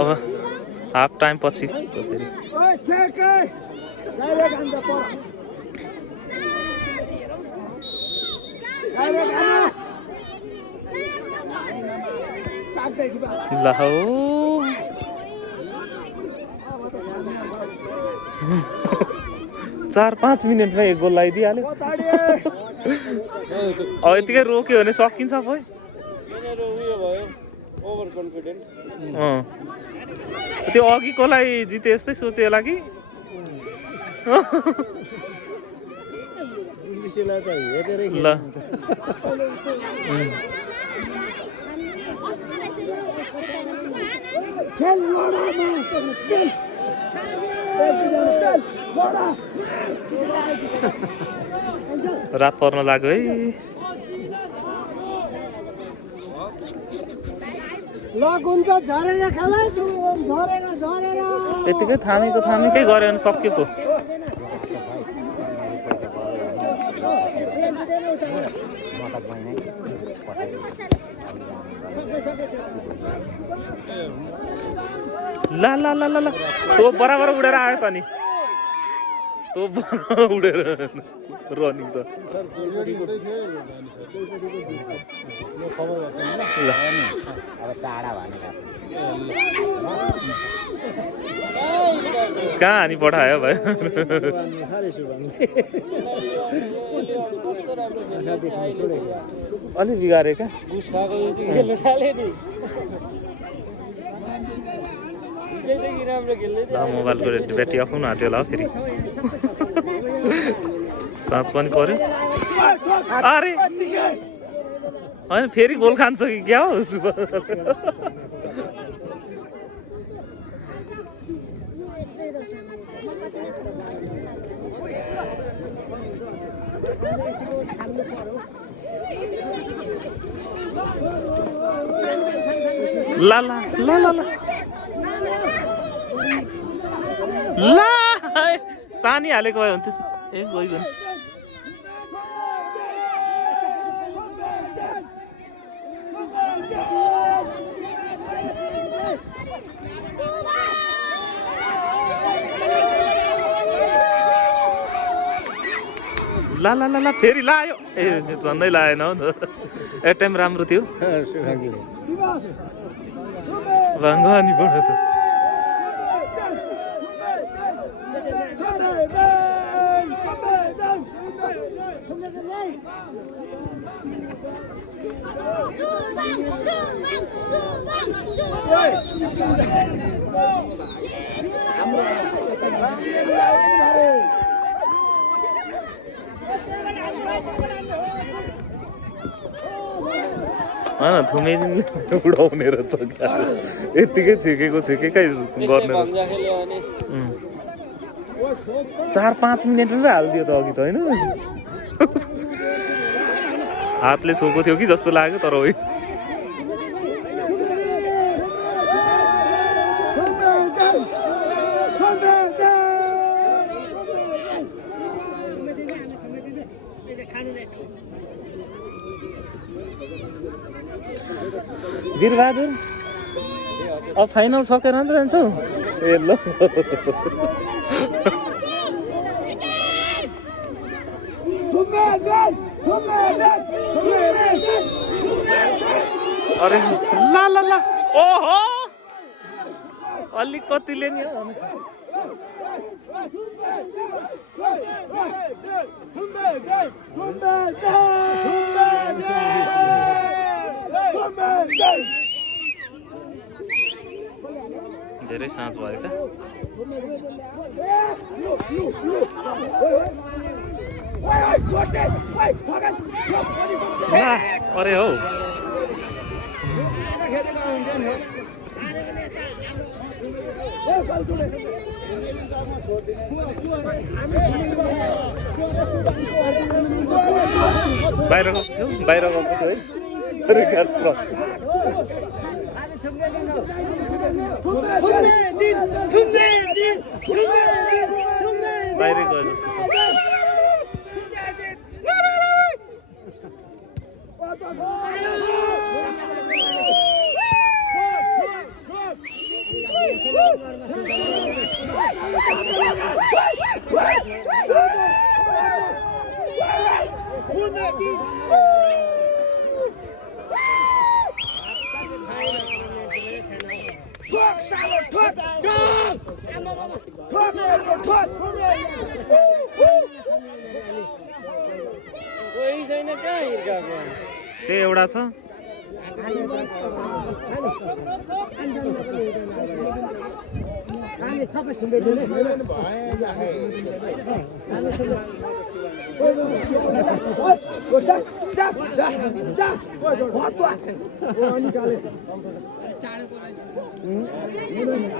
अब half time पछि ल हौ 4-5 मिनेटमा एक गोल लगाइदिइहाल्यो अब यतिकै रोक्यो भने सकिन्छ भयो त्यो अघिकोलाई जिते यस्तै सोचे होला कि ल रात पर्न लाग्यो है यतिकै थामेकै गऱ्यो भने सक्यो पो ला ला ला ला तो बराबर उडेर आयो त नि तो उडेर रनिङ त कहाँ हानी पठायो भाइ अलि बिगारे क्या मोबाइलको ब्याट्री अफ हुन आँट्यो होला फेरि साँझ पनि पर्यो अरे होइन फेरि गोल खान्छ कि क्या हो ला ला ला ला ला तानी हालेको भए हुन्थ्यो ए गइगयो ला ला ला ला फेरि लायो ए झन्डै लाएन हो त एक टाइम राम्रो थियो भाङ्गानी पढ्यो त होइन थुमेदिन उडाउने रहेछ क्या यत्तिकै छेकेको छेकेकै गर्ने रहेछ 4-5 मिनटमै हालिदियो त अघि त होइन हातले छोको थियो कि जस्तो लाग्यो तर होइन वीरबहादुर अब फाइनल सकेर नि त जान्छौ ए ल अरे ला ला ला ओहो अलिकतिले नि हो धेरै साँझ भयो क्या अरे हौ बाहिर गएको थियो है रेड क्रस बाहिर गयो जस्तो छ त्यही एउटा छ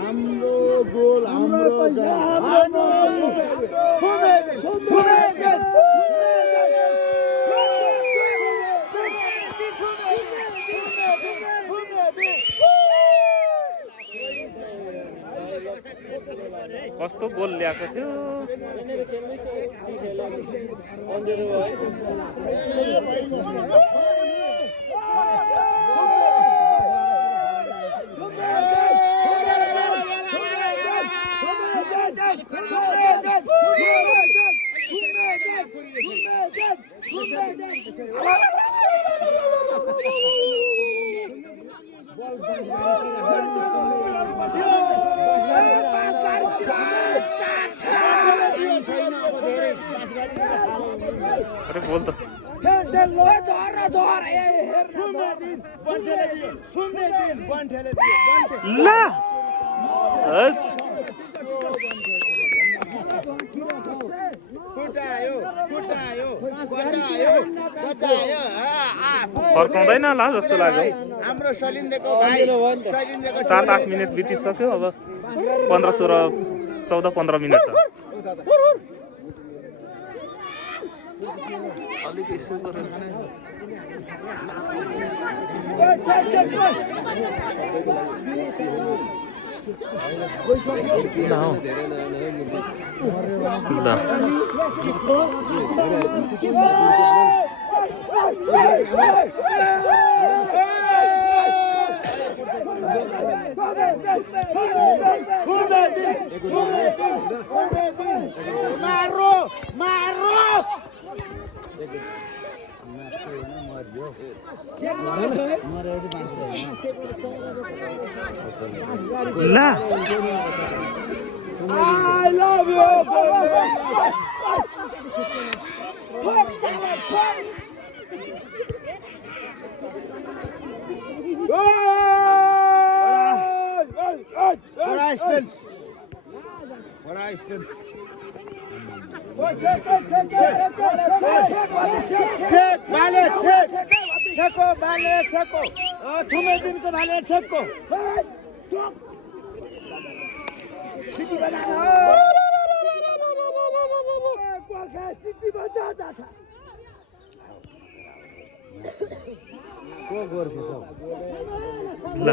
हाम्रो गोल हाम्रो कस्तो गोल ल्याएको थियो अरे बोल त ला फर्काउँदैन ला जस्तो लाग्यो हाम्रो सलिन्देको भाइ सलिन्देको 7-8 मिनेट बितिसक्यो अब 14 मिनेट छ अलिक यसो गरेर ला I love you. City banana. City banana. को गोर खेचौ ल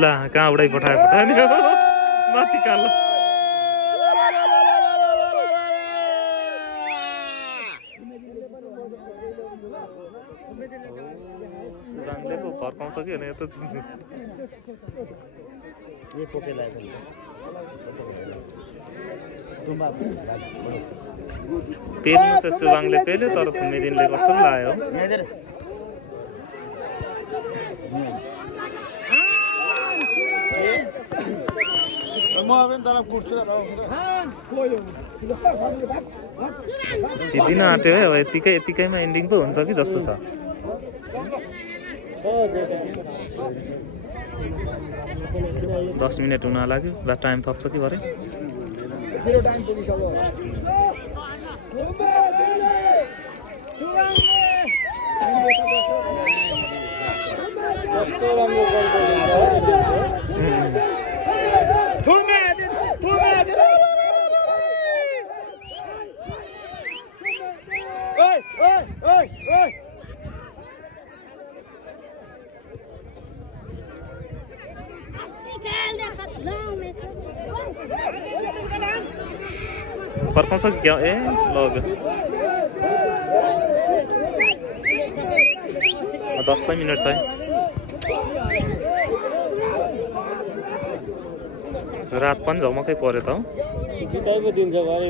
ल कहाँबाटै पठायो माथि काल सुराङलेको फर्काउँछ कि होइन यता पेल्नु चाहिँ सुबाङले पेल्यो तर थुमेदिनले कस्तो लायो सिधिन आँट्यो है अब यतिकैमा एन्डिङ पो हुन्छ कि जस्तो छ 10 मिनट हुन लाग्यो बा टाइम थप्छ कि भरे फर्काउँछ कि क्या ए लग 10 मिनट छ है रात पनि झमकै पर्यो त हौ। जिताइ पो दिन्छ भने